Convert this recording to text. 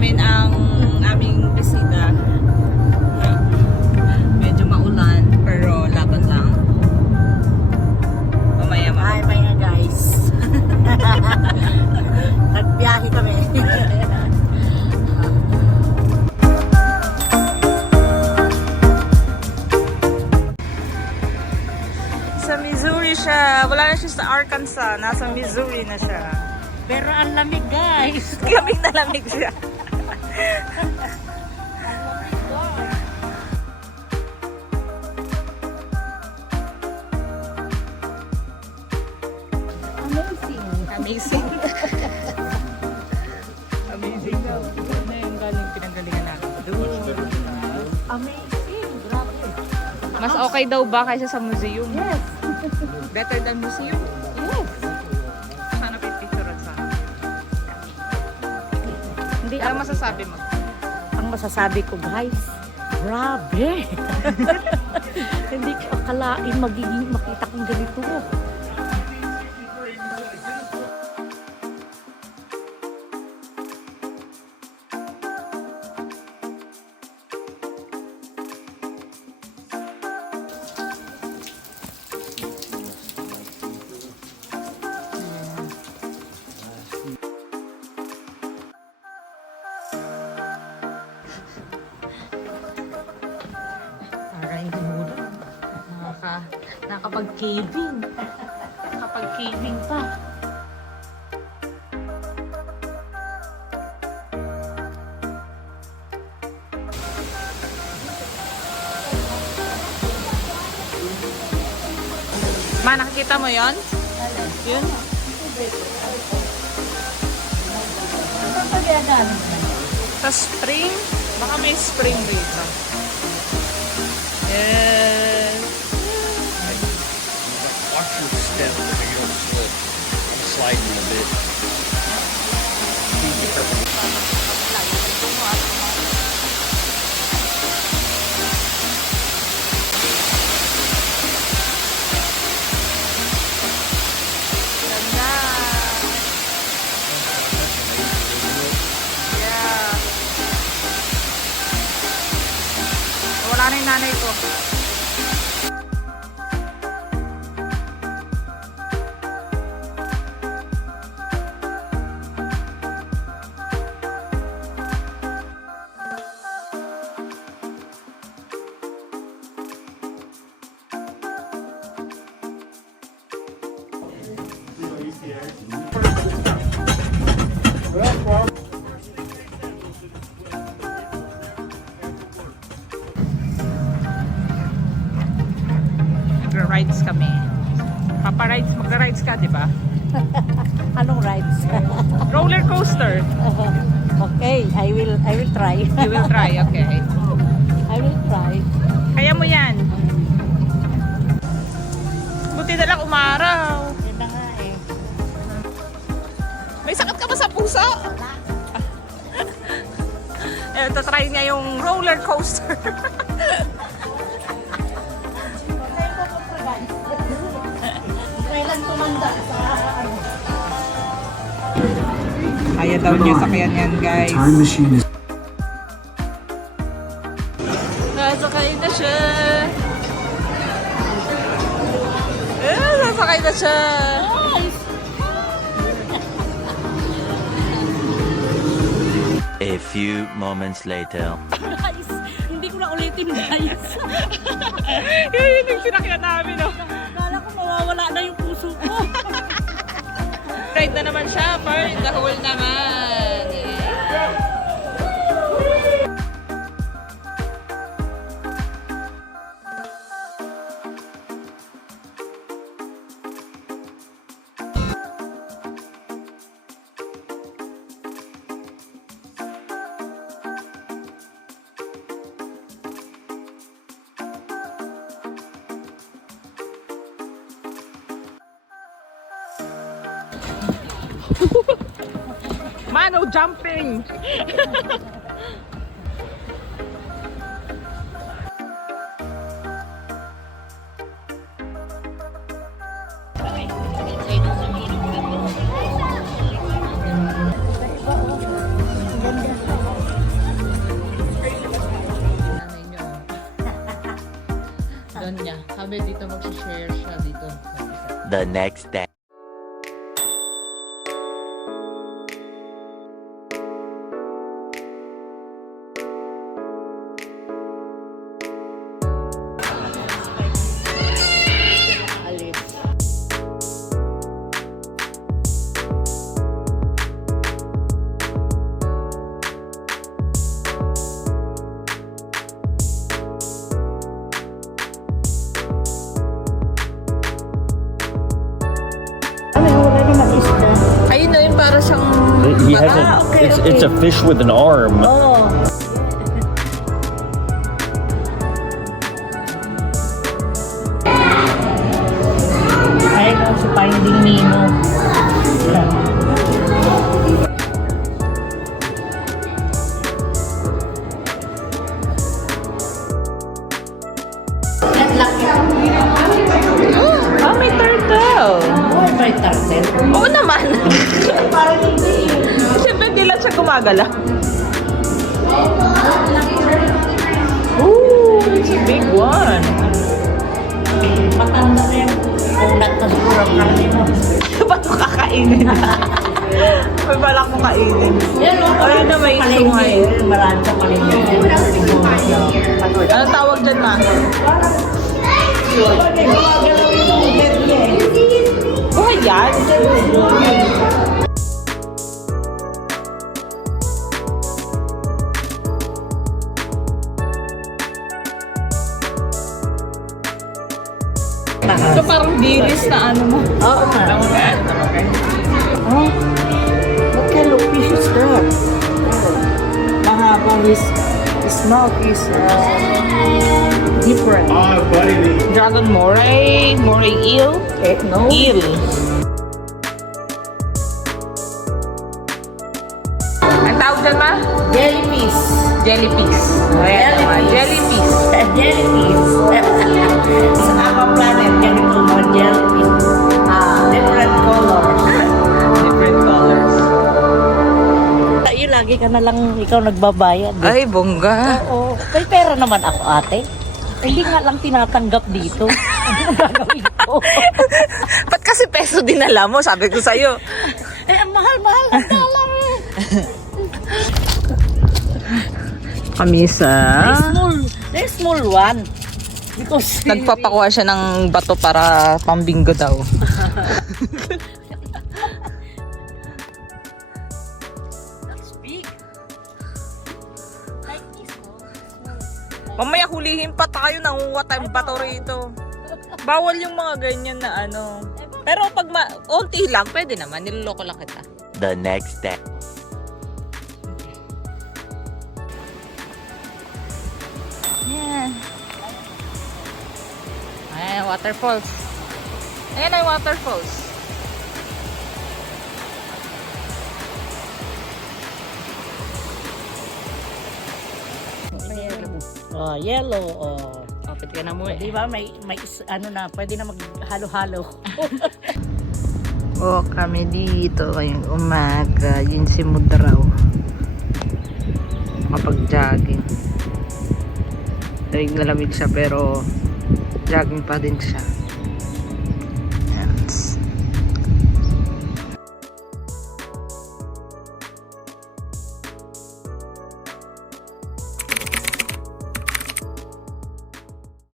namin ang aming bisita. Medyo maulan, pero laban lang. Mamaya ma. Hi, mga guys. Nagbiyahe kami. Sa Missouri siya. Wala na siya sa Arkansas. Nasa Missouri na siya. Pero ang lamig, guys. Lamig na lamig siya. Amazing. Amazing. Amazing daw. Ano yung galing pinanggalingan natin? Doon. Amazing. Grabe. Mas okay daw ba kaysa sa museum? Yes. Better than museum? Ano masasabi mo? ang masasabi ko, guys. Grabe. Hindi ko akalain magiging makita kong ganito. Nakaka, nakapag-caving. Nakapag-caving pa. Ma, nakikita mo yon? Yun? Sa spring? Baka may spring dito. Yes. Watch your step so you don't slip. I'm sliding a bit. Ganda. Yeah. Wala na yung nanay ko. Magra-rides kami. Papa-rides, magra-rides ka, di ba? Anong rides? Roller coaster. okay, I will I will try. You will try, okay. I will try. Kaya mo yan. Buti na lang umaraw. Yun na nga eh. May sakit ka ba sa puso? Eh, tatry niya yung roller coaster. Kaya daw niya sakyan yan, guys. Time machine is Nasakay na siya. Eh, nasakay na siya. A few moments later. Guys, hindi ko na ulitin guys. Yun yun yung sinakyan namin, no? Kala ko mawawala na yung puso ko. Ride na naman siya, in the hole naman. Mano jumping! Doon. Sabi dito mag-share siya dito. The next day. Para siyang... He has a, Ah, it's, it's a fish with an arm. Oo. Gumagala. Ooh, it's a big one. Matanda na yan. Unat na siguro ang karne mo. Ba't mo kakainin? May balak mo kainin. Yan o. Ayun na, may sungay. Marami sa palengke. Anong tawag dyan, ma? Buhay yan? So parang dilis na ano mo. Oo nga. Oh, what kind of fish is that? Mahaba his, his mouth is uh, different. Dragon moray, moray eel, Eh, no? eel. Ang tawag dyan, ma? Jellyfish. Jellyfish. Ayan naman, jellyfish. jellyfish. Na lang ikaw nagbabayad. eh. Ay, bongga. Oo. May pera naman ako, ate. Hindi nga lang tinatanggap dito. Ano gagawin ko? Ba't kasi peso dinala mo? Sabi ko sa'yo. eh, ang mahal-mahal ang dollar eh. Kami sa... Small, the small one. Because Nagpapakuha siya ng bato para pambinggo daw. Mamaya hulihin pa tayo nangunguha tayong bato rito. Bawal yung mga ganyan na ano. Pero pag ma onti lang, pwede naman. Niloloko lang kita. The next day. Yan. Ayan, waterfalls. Ayan ay waterfalls. Oh, yellow. Oh. Kapit ka na mo eh. Di ba may may is- ano na, pwede na maghalo-halo. Oh, kami dito ngayong umaga. Yun si Mudraw. Kapag-jogging. Lamig na lamig siya pero jogging pa din siya.